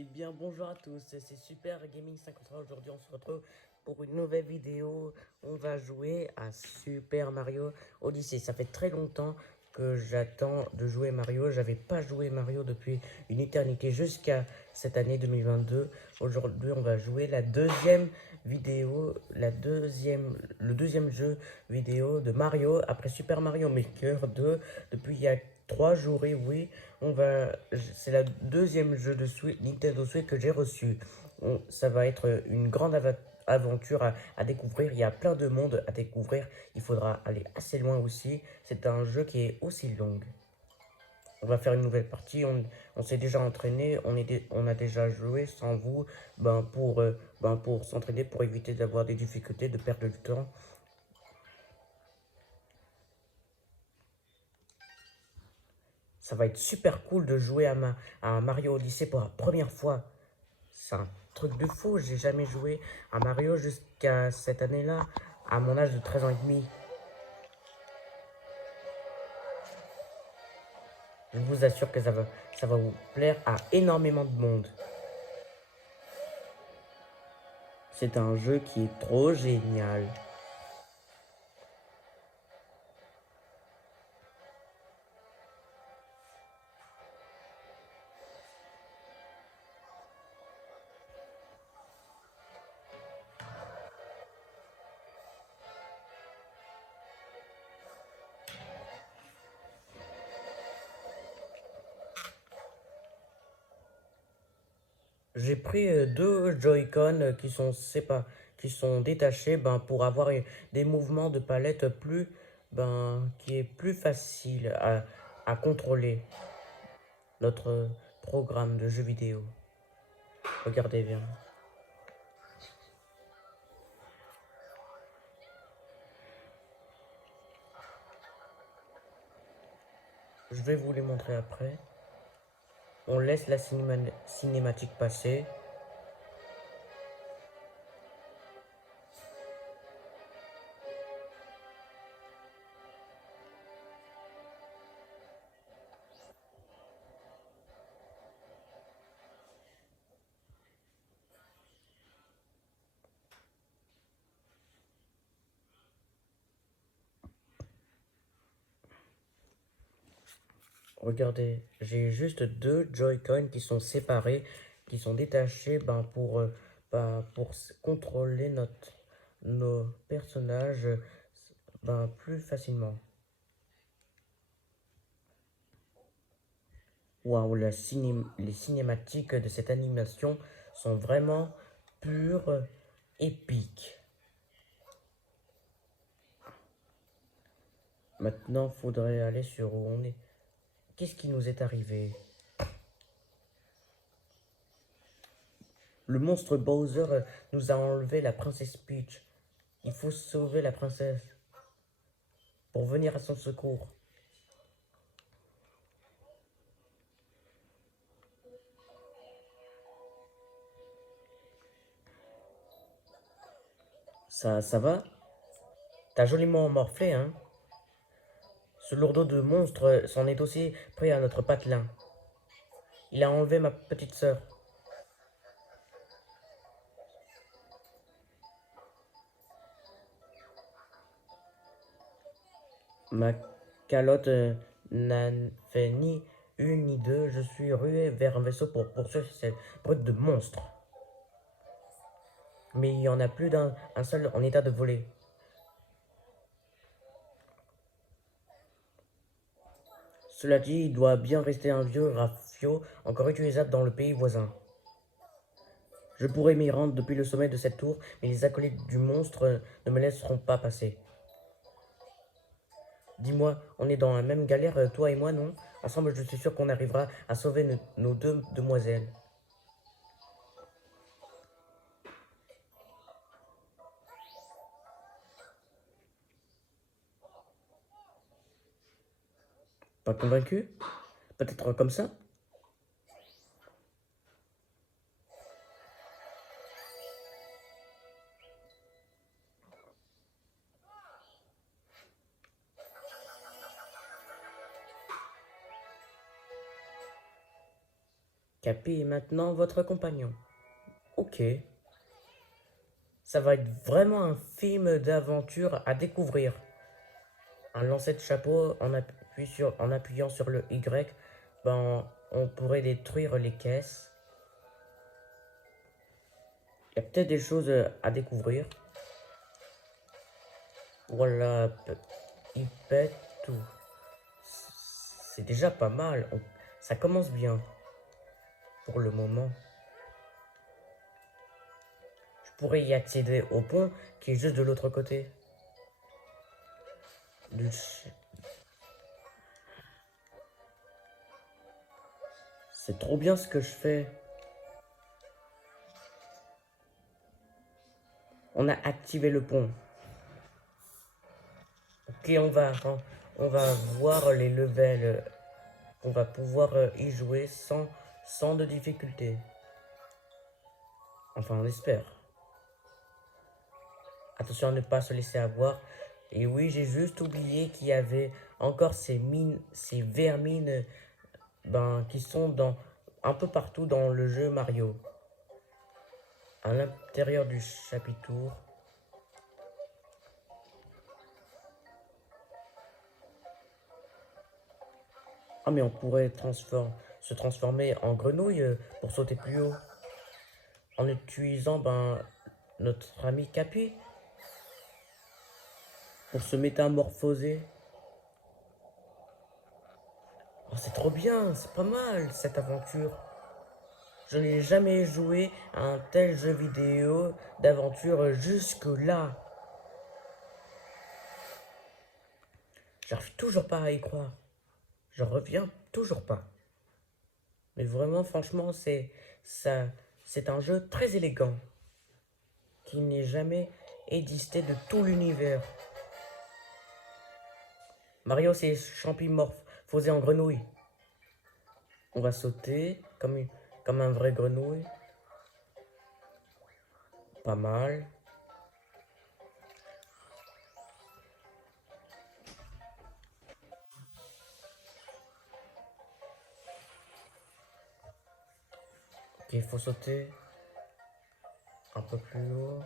Eh bien, bonjour à tous, c'est Super Gaming 53. Aujourd'hui, on se retrouve pour une nouvelle vidéo. On va jouer à Super Mario Odyssey. Ça fait très longtemps que j'attends de jouer Mario. J'avais pas joué Mario depuis une éternité jusqu'à cette année 2022. Aujourd'hui, on va jouer la deuxième vidéo, le deuxième jeu vidéo de Mario après Super Mario Maker 2 depuis il y a 3 jours. Et oui, c'est la deuxième jeu de Nintendo Switch que j'ai reçu. Ça va être une grande aventure à découvrir. Il y a plein de monde à découvrir. Il faudra aller assez loin aussi. C'est un jeu qui est aussi long. On va faire une nouvelle partie. On s'est déjà entraîné. On a déjà joué sans vous. Pour s'entraîner, pour éviter d'avoir des difficultés, de perdre du temps. Ça va être super cool de jouer à Mario Odyssey pour la première fois. C'est un truc de fou, j'ai jamais joué à Mario jusqu'à cette année-là, à mon âge de 13 ans et demi. Je vous assure que ça va vous plaire à énormément de monde. C'est un jeu qui est trop génial. J'ai pris deux Joy-Con qui sont détachés pour avoir des mouvements de palette qui est plus facile à contrôler notre programme de jeux vidéo. Regardez bien. Je vais vous les montrer après. On laisse la cinématique passer. Regardez, j'ai juste deux Joy-Con qui sont séparés, qui sont détachés pour contrôler nos personnages plus facilement. Waouh, les cinématiques de cette animation sont vraiment pures, épiques. Maintenant, faudrait aller sur où on est. Qu'est-ce qui nous est arrivé? Le monstre Bowser nous a enlevé la princesse Peach. Il faut sauver la princesse pour venir à son secours. Ça va? T'as joliment morflé, hein? Ce lourdeau de monstre s'en est aussi pris à notre patelin. Il a enlevé ma petite sœur. Ma calotte n'a fait ni une ni deux. Je suis rué vers un vaisseau pour poursuivre cette brute de monstre. Mais il y en a plus d'un seul en état de voler. Cela dit, il doit bien rester un vieux rafio encore utilisable dans le pays voisin. Je pourrais m'y rendre depuis le sommet de cette tour, mais les acolytes du monstre ne me laisseront pas passer. Dis-moi, on est dans la même galère, toi et moi, non? Ensemble, je suis sûr qu'on arrivera à sauver nos deux demoiselles. Pas convaincu? Peut-être comme ça? Capi est maintenant votre compagnon. Ok. Ça va être vraiment un film d'aventure à découvrir. Un lancer de chapeau en appuyant sur le Y, ben, on pourrait détruire les caisses. Il y a peut-être des choses à découvrir. Voilà, il pète tout. C'est déjà pas mal. Ça commence bien. Pour le moment. Je pourrais y accéder au pont qui est juste de l'autre côté. C'est trop bien ce que je fais. On a activé le pont. Ok, on va voir les levels. On va pouvoir y jouer sans de difficulté. Enfin, on espère. Attention à ne pas se laisser avoir. Et oui, j'ai juste oublié qu'il y avait encore ces vermines ben, qui sont un peu partout dans le jeu Mario. À l'intérieur du chapiteau. Ah mais on pourrait se transformer en grenouille pour sauter plus haut. En utilisant ben, notre ami Capi. Pour se métamorphoser. Oh, c'est trop bien, c'est pas mal cette aventure. Je n'ai jamais joué à un tel jeu vidéo d'aventure jusque-là. J'arrive toujours pas à y croire. Je reviens toujours pas. Mais vraiment, franchement, c'est un jeu très élégant. Qui n'est jamais existé de tout l'univers. Mario s'est champimorphosé en grenouille. On va sauter comme un vrai grenouille. Pas mal. Ok, il faut sauter un peu plus haut.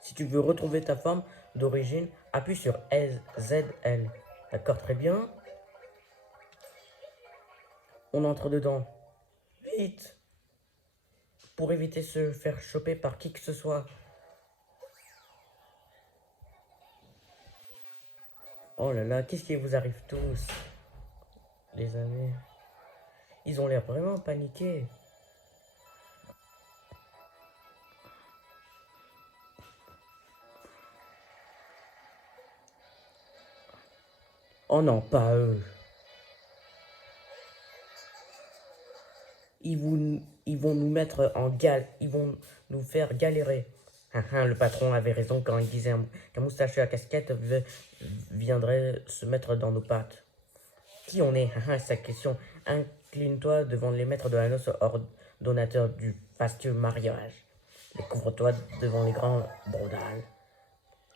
Si tu veux retrouver ta forme d'origine, appuie sur ZL. D'accord, très bien. On entre dedans. Vite. Pour éviter de se faire choper par qui que ce soit. Oh là là, qu'est-ce qui vous arrive tous, les amis? Ils ont l'air vraiment paniqués. Oh non, pas eux. Ils vont nous mettre ils vont nous faire galérer. Le patron avait raison quand il disait qu'un moustachu à casquette viendrait se mettre dans nos pattes. Qui on est? C'est sa question. Incline-toi devant les maîtres de la noce ordonnateurs du fastueux mariage. Découvre-toi devant les grands brodales.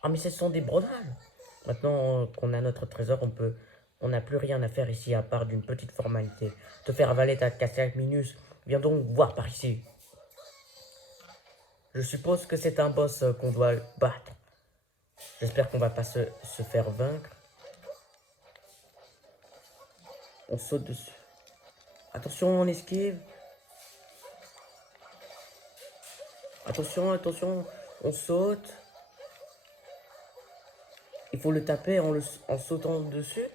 Ah mais ce sont des brodales. Maintenant qu'on a notre trésor, on n'a plus rien à faire ici à part d'une petite formalité. Te faire avaler ta casquette Minus. Viens donc voir par ici. Je suppose que c'est un boss qu'on doit battre. J'espère qu'on va pas se faire vaincre. On saute dessus. Attention, on esquive. Attention, attention, on saute. Il faut le taper en sautant dessus,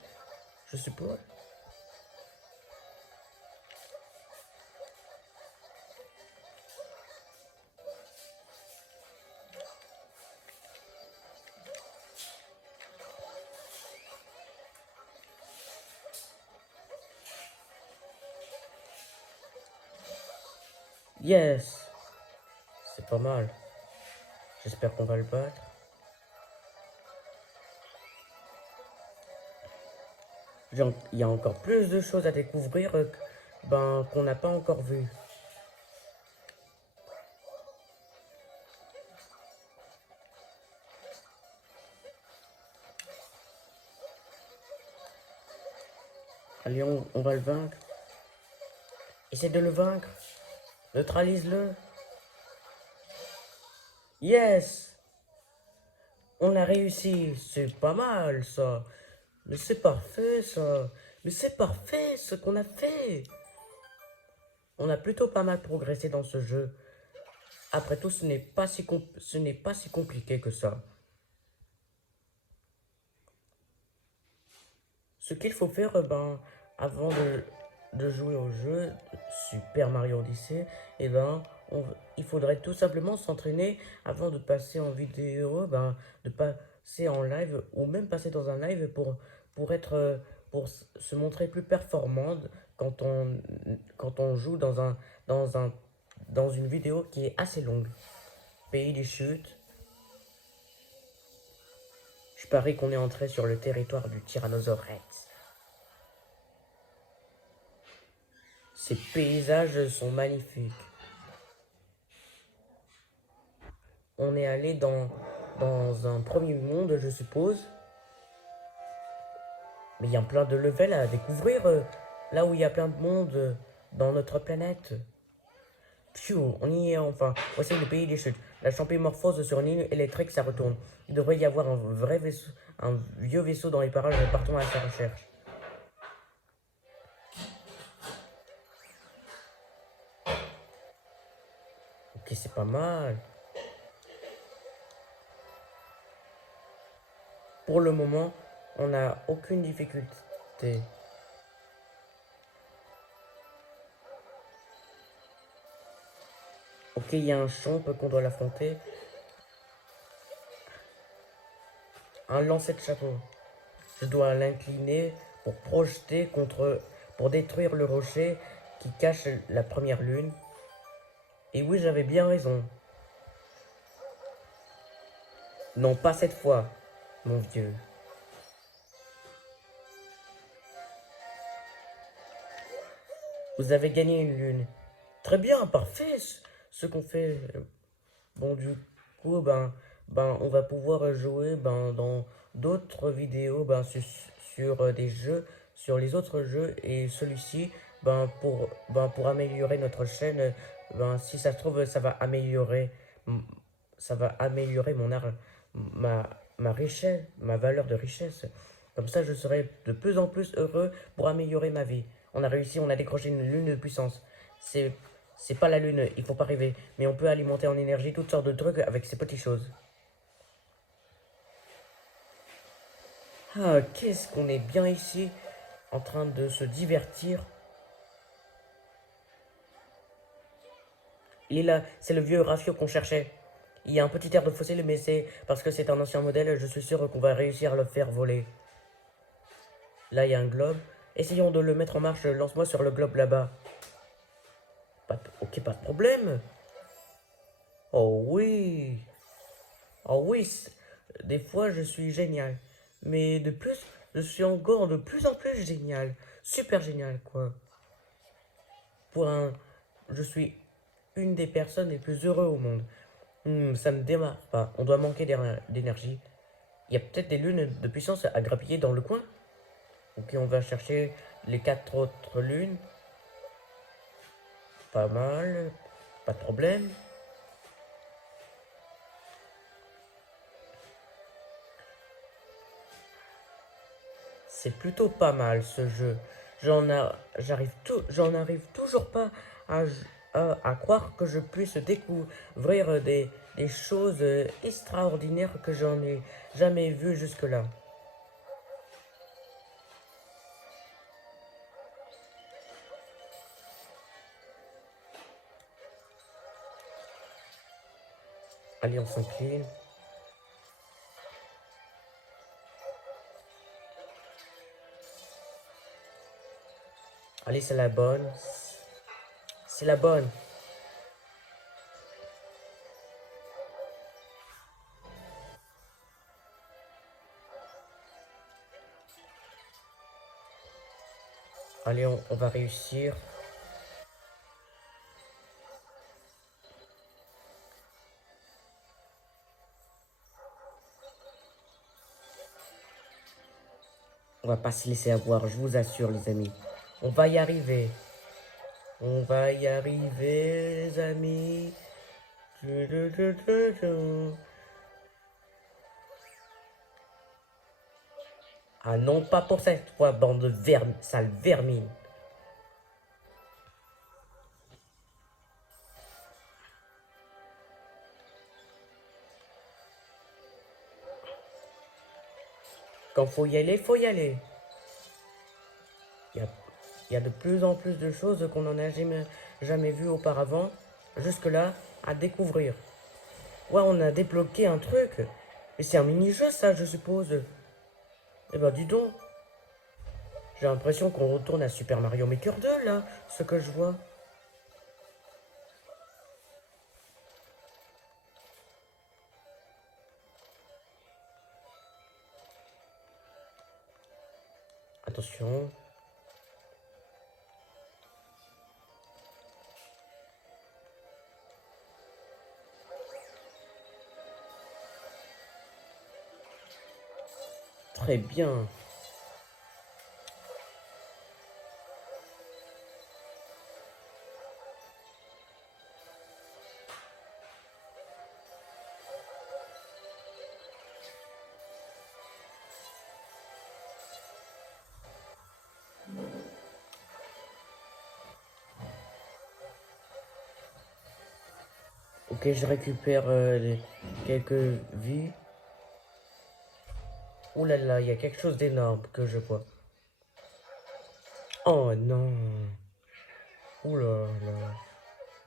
je suppose. Yes! C'est pas mal. J'espère qu'on va le battre. Il y a encore plus de choses à découvrir qu'on n'a pas encore vu. Allez, on va le vaincre. Essaie de le vaincre. Neutralise-le. Yes! On a réussi. C'est pas mal, ça. Mais c'est parfait, ça. Mais c'est parfait, ce qu'on a fait. On a plutôt pas mal progressé dans ce jeu. Après tout, ce n'est pas si compliqué que ça. Ce qu'il faut faire, avant de jouer au jeu Super Mario Odyssey, eh ben, il faudrait tout simplement s'entraîner avant de passer en vidéo, de passer en live ou même passer dans un live pour être, pour se montrer plus performant quand quand on joue dans un, dans une vidéo qui est assez longue. Pays des chutes. Je parie qu'on est entré sur le territoire du Tyrannosaure Rex. Ces paysages sont magnifiques. On est allé dans un premier monde, je suppose. Mais il y a plein de levels à découvrir, là où il y a plein de monde dans notre planète. Pfiou, on y est enfin. Voici le pays des chutes. La champémorphose sur une île électrique, ça retourne. Il devrait y avoir un vrai vaisseau, un vieux vaisseau dans les parages. Partons à sa recherche. Ok, c'est pas mal. Pour le moment, on n'a aucune difficulté. Ok, il y a un champ qu'on doit l'affronter. Un lancer de chapeau. Je dois l'incliner pour projeter pour détruire le rocher qui cache la première lune. Et oui, j'avais bien raison. Non, pas cette fois, mon vieux. Vous avez gagné une lune. Très bien, parfait, ce qu'on fait. Bon, du coup, on va pouvoir jouer dans d'autres vidéos sur des jeux, sur les autres jeux. Et celui-ci, pour améliorer notre chaîne, si ça se trouve, ça va améliorer mon art, ma, ma richesse, ma valeur de richesse. Comme ça, je serai de plus en plus heureux pour améliorer ma vie. On a réussi, on a décroché une lune de puissance. C'est pas la lune, il faut pas rêver. Mais on peut alimenter en énergie toutes sortes de trucs avec ces petites choses. Ah, qu'est-ce qu'on est bien ici, en train de se divertir. Il est là, c'est le vieux Rafio qu'on cherchait. Il y a un petit air de fossile, mais c'est parce que c'est un ancien modèle, je suis sûr qu'on va réussir à le faire voler. Là, il y a un globe. Essayons de le mettre en marche, lance-moi sur le globe là-bas. Ok, pas de problème. Oh oui. Oh oui, des fois je suis génial. Mais de plus, je suis encore de plus en plus génial. Super génial, quoi. Pour un... Je suis une des personnes les plus heureuses au monde. Ça ne démarre pas. On doit manquer d'énergie. Il y a peut-être des lunes de puissance à grappiller dans le coin. Ok, on va chercher les 4 autres lunes. Pas mal. Pas de problème. C'est plutôt pas mal ce jeu. J'en arrive toujours pas à croire que je puisse découvrir des choses extraordinaires que j'en ai jamais vues jusque-là. Allez, on s'incline. Allez, c'est la bonne. C'est la bonne. Allez, on va réussir. On va pas se laisser avoir, je vous assure, les amis. On va y arriver. On va y arriver, les amis. Ah non, pas pour cette fois, bande de sale vermine. Quand faut y aller, faut y aller. Il y a de plus en plus de choses qu'on n'en a jamais vues auparavant, jusque-là, à découvrir. Ouais, on a débloqué un truc. Mais c'est un mini-jeu, ça, je suppose. Eh ben, dis donc. J'ai l'impression qu'on retourne à Super Mario Maker 2, là, ce que je vois. Attention. Très bien. Ok, je récupère quelques vies. Ouh là là, il y a quelque chose d'énorme que je vois. Oh non. Ouh là là.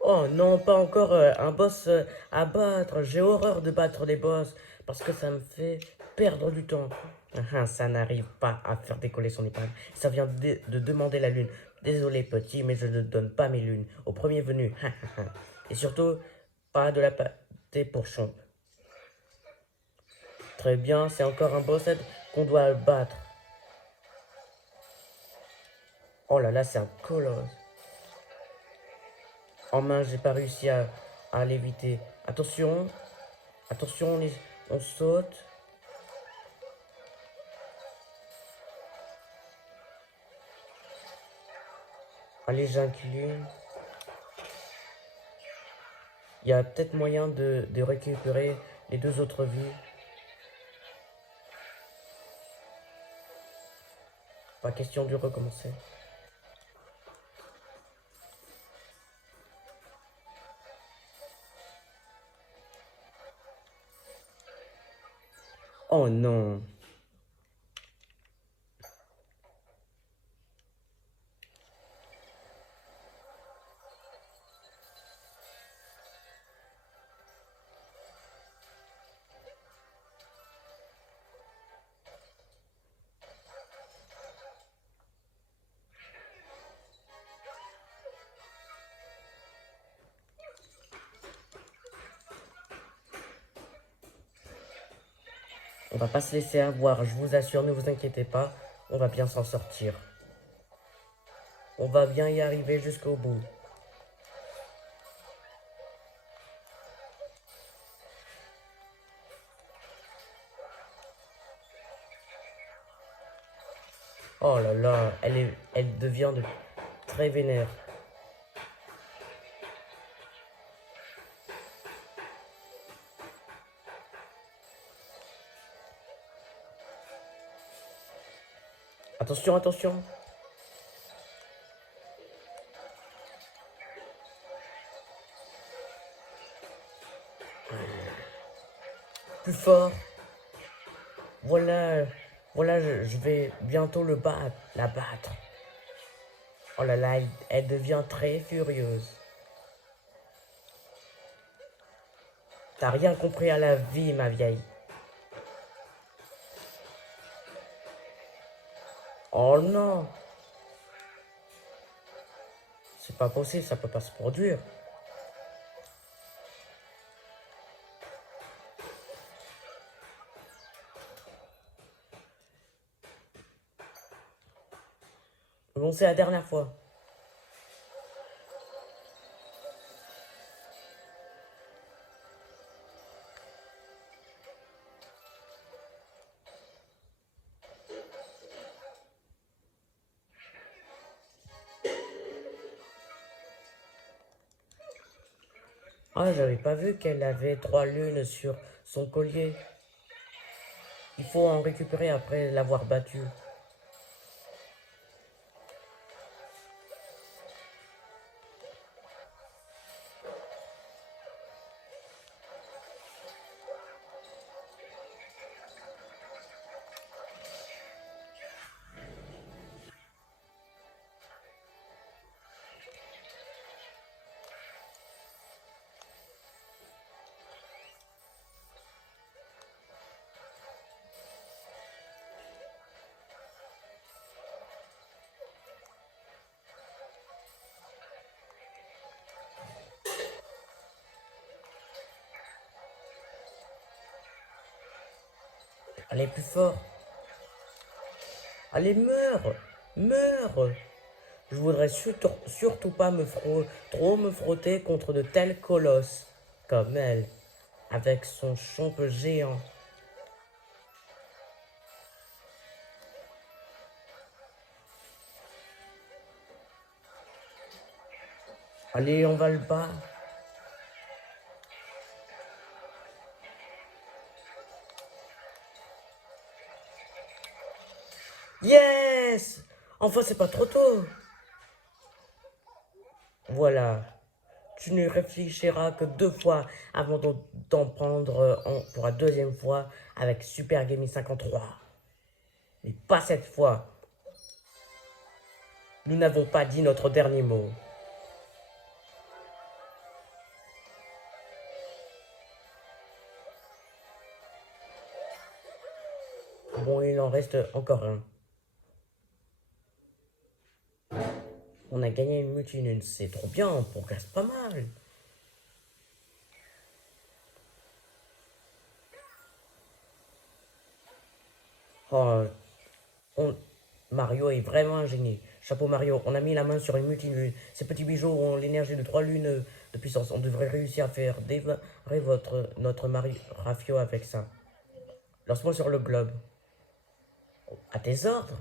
Oh non, pas encore un boss à battre. J'ai horreur de battre les boss parce que ça me fait perdre du temps. Ça n'arrive pas à faire décoller son épingle. Ça vient de demander la lune. Désolé petit, mais je ne donne pas mes lunes au premier venu. Et surtout, pas de la pâté pour chomp. Très bien, c'est encore un boss qu'on doit battre. Oh là là, c'est un colosse. En main, j'ai pas réussi à l'éviter. Attention, attention, on saute. Allez, j'incline. Il y a peut-être moyen de récupérer les deux autres vies. Pas question de recommencer. Oh non. On va pas se laisser avoir, je vous assure, ne vous inquiétez pas. On va bien s'en sortir. On va bien y arriver jusqu'au bout. Oh là là, elle devient très vénère. Attention, attention. Plus fort. Voilà, voilà, je vais bientôt la battre. Oh là là, elle devient très furieuse. T'as rien compris à la vie, ma vieille. Oh non. C'est pas possible, ça peut pas se produire. Bon, c'est la dernière fois. Ah, j'avais pas vu qu'elle avait 3 lunes sur son collier. Il faut en récupérer après l'avoir battue. Elle est plus forte. Allez, meurs! Meurs! Je voudrais surtout pas trop me frotter contre de tels colosses comme elle, avec son chompe géant. Allez, on va le battre. Yes! Enfin, c'est pas trop tôt. Voilà. Tu ne réfléchiras que 2 fois avant d'en prendre pour la deuxième fois avec Super Gaming 53. Mais pas cette fois. Nous n'avons pas dit notre dernier mot. Bon, il en reste encore un. On a gagné une multilune, c'est trop bien, on progresse pas mal. Oh, on- Mario est vraiment un génie. Chapeau Mario, on a mis la main sur une multilune. Ces petits bijoux ont l'énergie de 3 lunes de puissance. On devrait réussir à faire démarrer notre Mario Rafio avec ça. Lance-moi sur le globe. À tes ordres.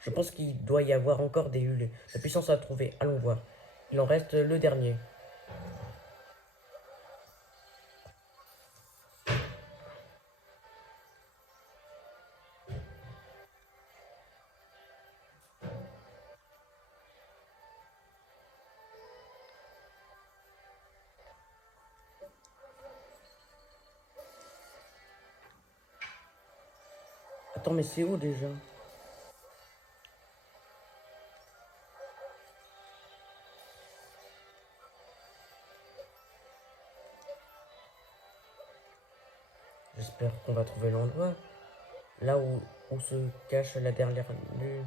Je pense qu'il doit y avoir encore des hules de puissance à trouver. Allons voir. Il en reste le dernier. Attends, mais c'est où déjà? J'espère qu'on va trouver l'endroit. Là où se cache la dernière lune.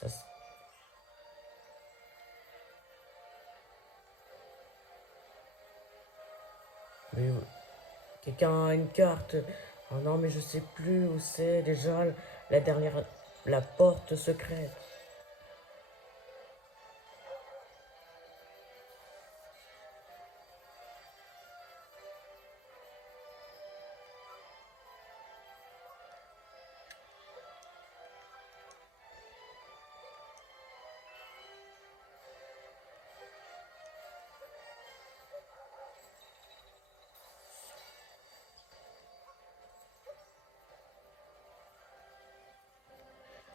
Ça, mais quelqu'un a une carte. Oh non, mais je sais plus où c'est déjà la dernière, la porte secrète.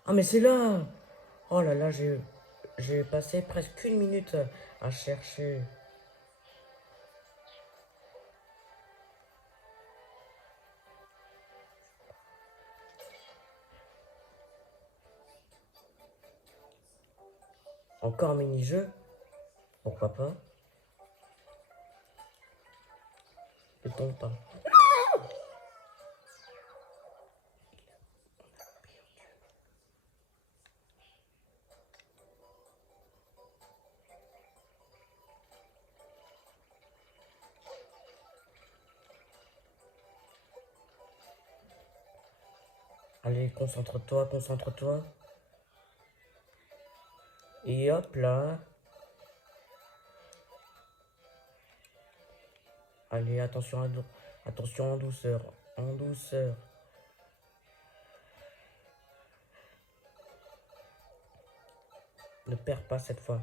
Ah, mais c'est là! Oh là là, j'ai passé presque 1 minute à chercher. Encore un mini-jeu? Pourquoi pas? Ne tombe pas. Allez, concentre-toi, concentre-toi. Et hop là. Allez, attention en douceur. En douceur. Ne perds pas cette fois.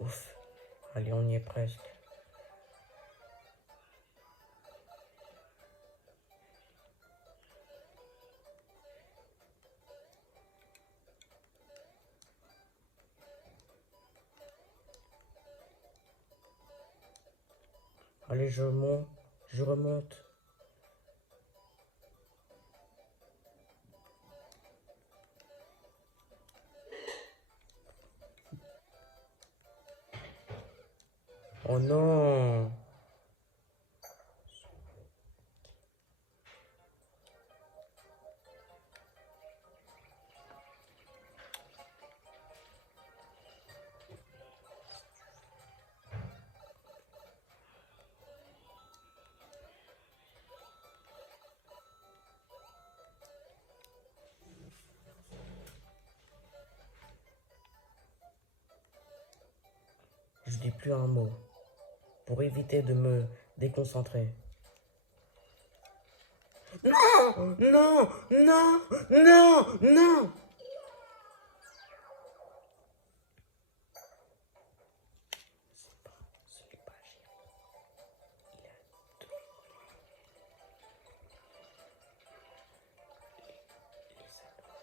Ouf. Allez, on y est presque. Allez, je monte. Je remonte. Oh non. Je dis plus un mot. Pour éviter de me déconcentrer. Non. Non. Non. Non. Non. Ce n'est pas Géry. Il a deux. Les salauds.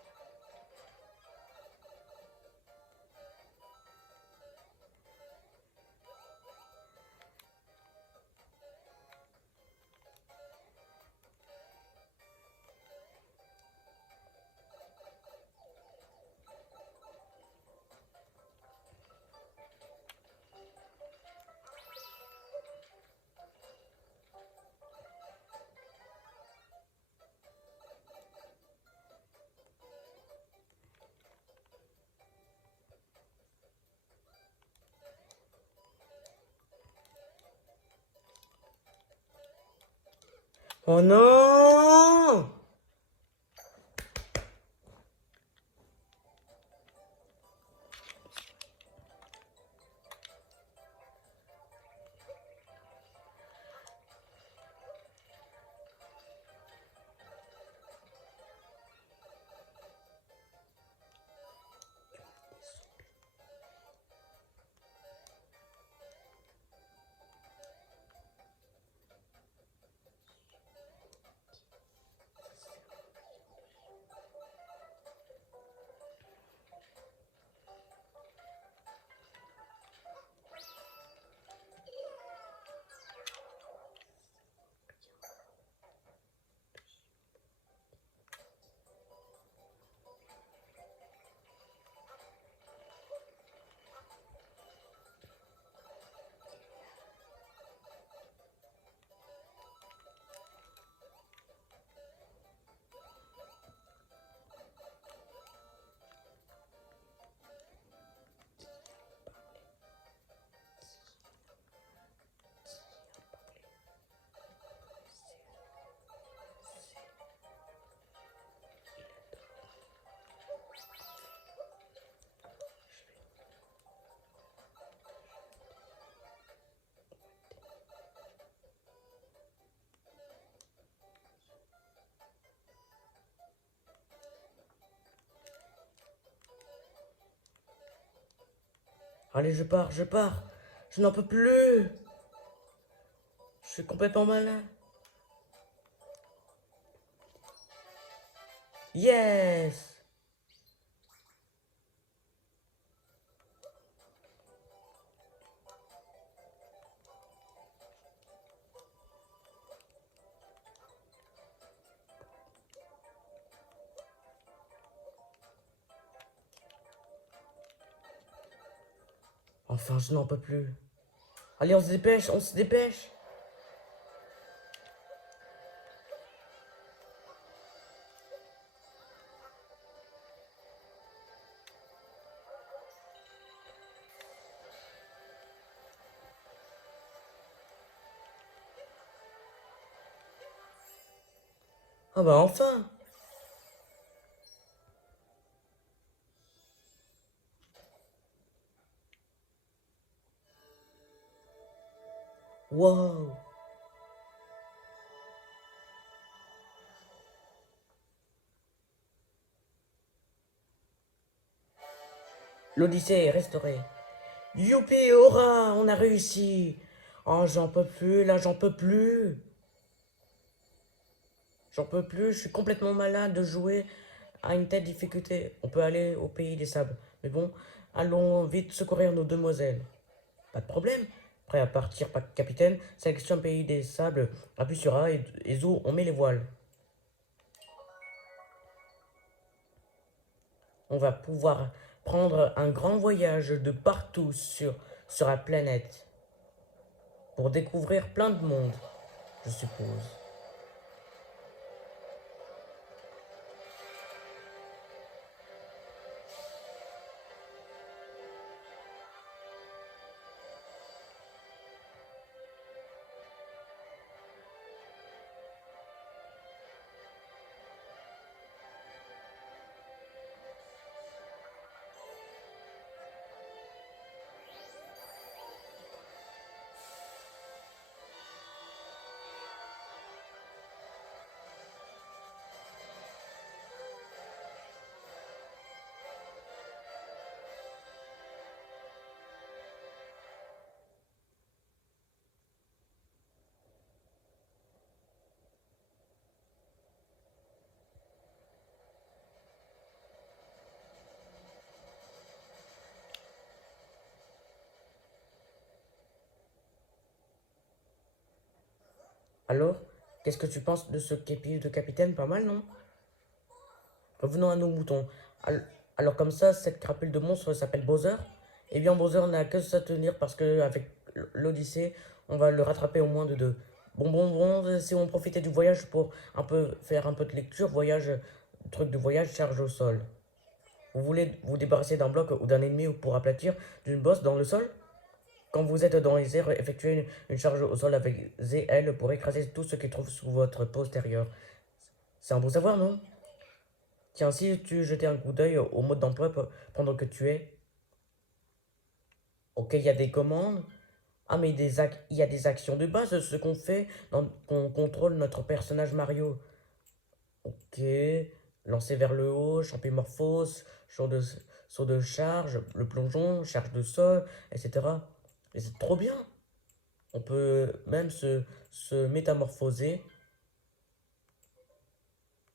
Oh non. Allez, je pars, je pars. Je n'en peux plus. Je suis complètement malade. Yes. Enfin, je n'en peux plus. Allez, on se dépêche, on se dépêche. Ah bah enfin! Wow! L'Odyssée est restaurée. Youpi, hurrah! On a réussi! Oh, j'en peux plus, là, j'en peux plus! J'en peux plus, je suis complètement malade de jouer à une telle difficulté. On peut aller au pays des sables. Mais bon, allons vite secourir nos demoiselles. Pas de problème. Prêt à partir, capitaine. Sélection pays des sables. Appuie sur A et zou, on met les voiles. On va pouvoir prendre un grand voyage de partout sur la planète pour découvrir plein de monde, je suppose. Alors, qu'est-ce que tu penses de ce képi de capitaine? Pas mal, non? Revenons à nos moutons. Alors comme ça, cette crapule de monstre s'appelle Bowser. Eh bien, Bowser n'a que ça tenir parce que avec l'Odyssée, on va le rattraper au moins de deux. Bon, si on profitait du voyage pour un peu faire un peu de lecture, voyage, truc de voyage, charge au sol. Vous voulez vous débarrasser d'un bloc ou d'un ennemi pour aplatir d'une bosse dans le sol? Quand vous êtes dans les airs, effectuez une charge au sol avec ZL pour écraser tout ce qui trouve sous votre postérieur. C'est un beau savoir, non? Tiens, si tu jetais un coup d'œil au mode d'emploi pendant que tu es. Ok, il y a des commandes. Ah, mais il y a des actions de base, ce qu'on fait qu'on contrôle notre personnage Mario. Ok, lancer vers le haut, champimorphose, saut de charge, le plongeon, charge de sol, etc. Et c'est trop bien. On peut même se métamorphoser.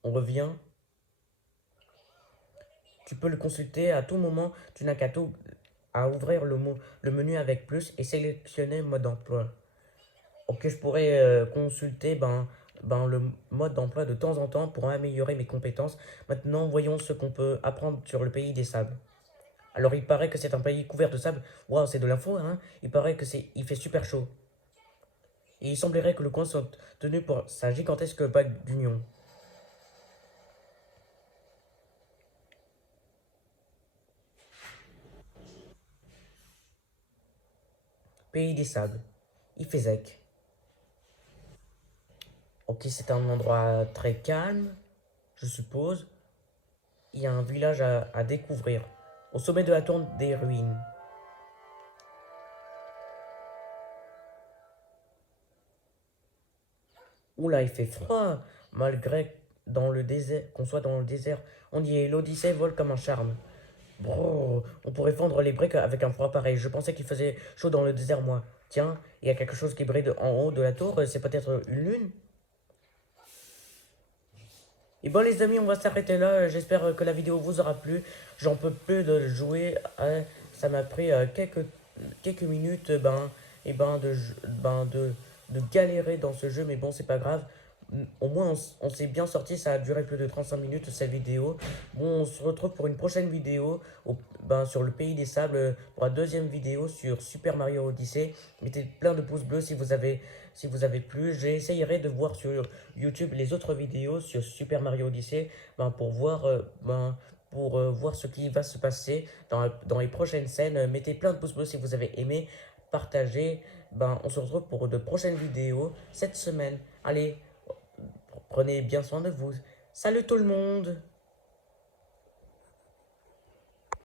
On revient. Tu peux le consulter à tout moment. Tu n'as qu'à tout à ouvrir le menu avec plus et sélectionner mode d'emploi. Ok, je pourrais consulter le mode d'emploi de temps en temps pour améliorer mes compétences. Maintenant, voyons ce qu'on peut apprendre sur le pays des sables. Alors, il paraît que c'est un pays couvert de sable. Waouh, c'est de l'info, hein. Il paraît que il fait super chaud. Et il semblerait que le coin soit tenu pour sa gigantesque bague d'union. Pays des sables. Il fait sec. Ok, c'est un endroit très calme, je suppose. Il y a un village à découvrir. Au sommet de la tour des ruines. Oula, il fait froid, malgré dans le désert, qu'on soit dans le désert. On dit l'Odyssée vole comme un charme. Bro, on pourrait fendre les briques avec un froid pareil. Je pensais qu'il faisait chaud dans le désert, moi. Tiens, il y a quelque chose qui brille en haut de la tour. C'est peut-être une lune? Et bon, les amis, on va s'arrêter là. J'espère que la vidéo vous aura plu. J'en peux plus de jouer. Ça m'a pris quelques minutes et de galérer dans ce jeu. Mais bon, c'est pas grave. Au moins, on s'est bien sorti. Ça a duré plus de 35 minutes cette vidéo. Bon, on se retrouve pour une prochaine vidéo sur le pays des sables. Pour la deuxième vidéo sur Super Mario Odyssey. Mettez plein de pouces bleus si vous avez plu. J'essayerai de voir sur YouTube les autres vidéos sur Super Mario Odyssey pour voir ce qui va se passer dans les prochaines scènes. Mettez plein de pouces bleus si vous avez aimé. Partagez. On se retrouve pour de prochaines vidéos cette semaine. Allez, Prenez bien soin de vous. Salut tout le monde!